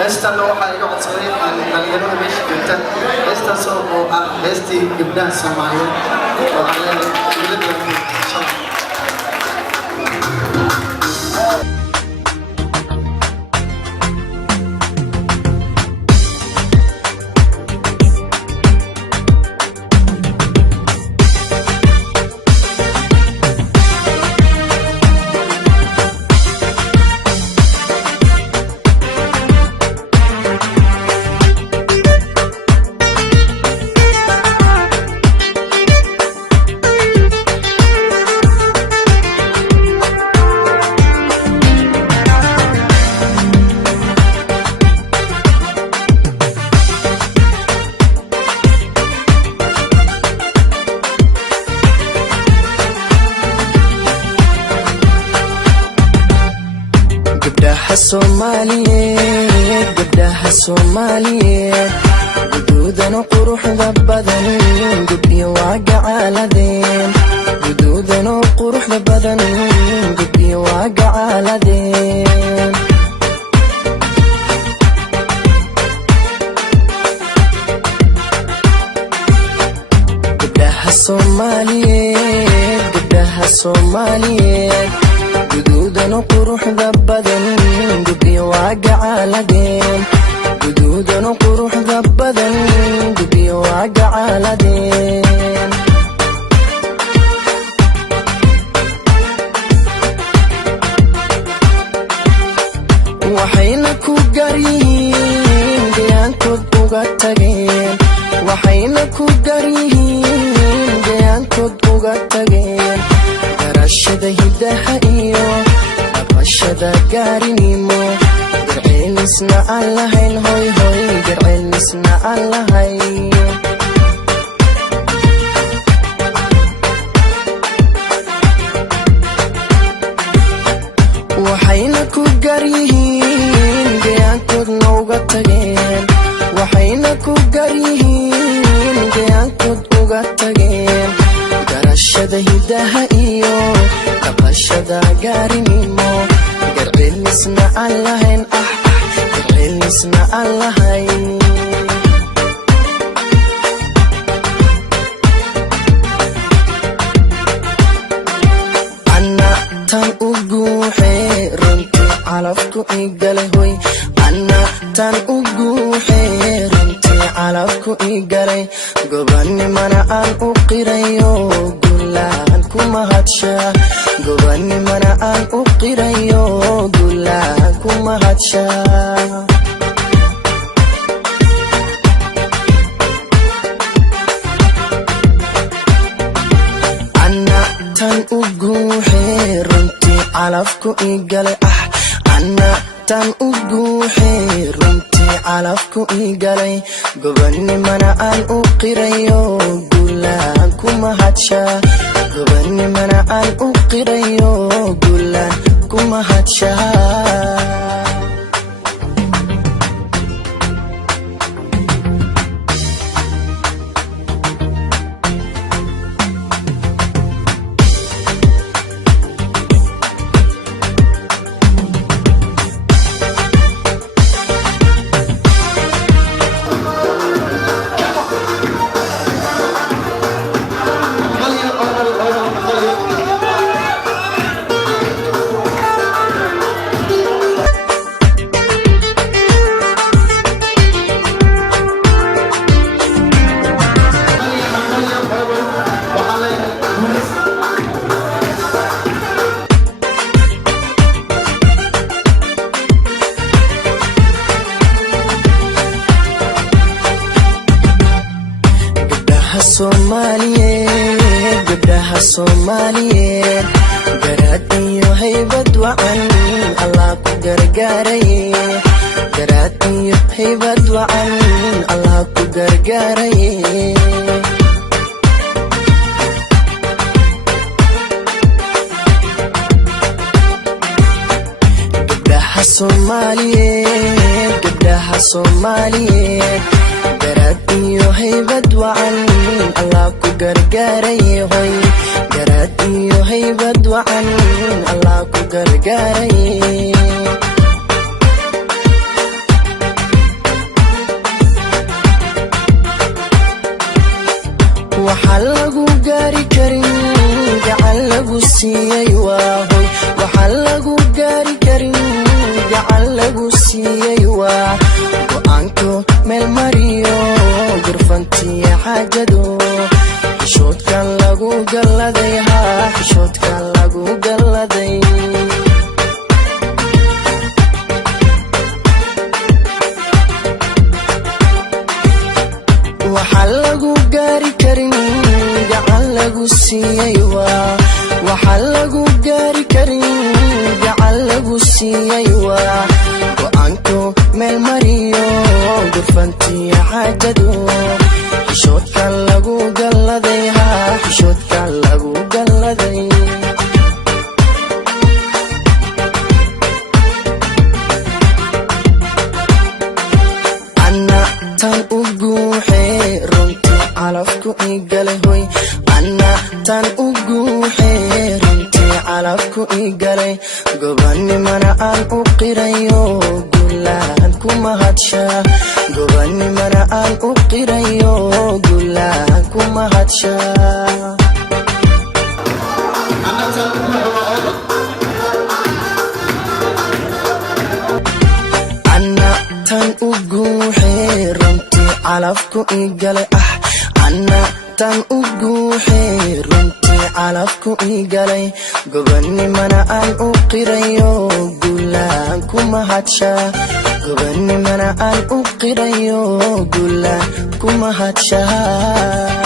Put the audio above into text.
heestan waxaa iga codsaday dhalinyarada meesha joogta heestaas oo ah heestii gabdhaha Soomaaliyeed oo aan leeyahay gabdhaha Soomaaliyeed guduudan quruxda badan gabdhiyo waa gacaaladeen guduudan quruxda badan gabdhiyo waa gacaaladeen gabdhaha Soomaaliyeed guduudan quruxda badan gabdhiyo waa gacaaladeen guduudan quruxda badan gabdhiyo waa gacaaladeen waxayna ku garyihiin deegaankood uga tageen waxayna ku garyihiin deegaankood uga tageen garashada hidaha iyo dhaqashada gaarinimo garceelisna aan lahayn hoy hoy garceelisna aan lahayn waxayna ku garyihiin deegaankoodna uga tageen waxayna ku garyihiin deegaankood uga tageen garashada hidaha iyo dhaqashada gaarinimo garceelisna aan lahayn garceelisna aan lahayn anna tan u guuxee runtii calafku igale hoy anna tan u guuxee runtii calafku igale gobanimana aan u qirayo gulaan kuma hadsha gobanimana aan u qirayo gulaan kuma hadsha anna tan u guuxee runtii calafku igale anna tan u guuxee runtii calafku igalay gobanimana aan u qirayo gulaan kuma hadsha gobanimana aan u qirayo gulaan kuma hadsha gabdhaha Soomaaliyeed garaad iyo haybad wacan Allah ku gargaaray garaad iyo haybad wacan Allah ku gargaaray gabdhaha Soomaaliyeed garaad iyo haybad wacan Allah ku gargaaray hoy garaad iyo haybad wacan Allah ku gargaaray waxaa lagu gaari karin gacan lagu siiyey waa hoy waxaa lagu gaari karin gacan lagu siiyey waa go'aanko meel mariyo gurfantiya xaajado xishoodkan lagu galladay haa xishoodkan lagu galladay waxaa lagu gaari karin gacan lagu siiyey waa waxaa lagu gaari karin gacan lagu siiyey waa go'aanko meel mariyo gurfantiya xaajado xishoodkan lagu galladay haa xishoodkan lagu galladay anna tan u guuxee runtii calafku igale hoy anna tan u guuxee runtii calafku igale gobanimana aan u qirayo guulahan ku mahadshaa gobanimana aan u qirayo guulahan ku mahadshaa anna tan u guuxee runtii calafku igale anna tan u guuxee runtii calafku igalay gobanimana aan u qirayo guulahan ku mahadshaa gobanimana aan u qirayo guulahan ku mahadshaa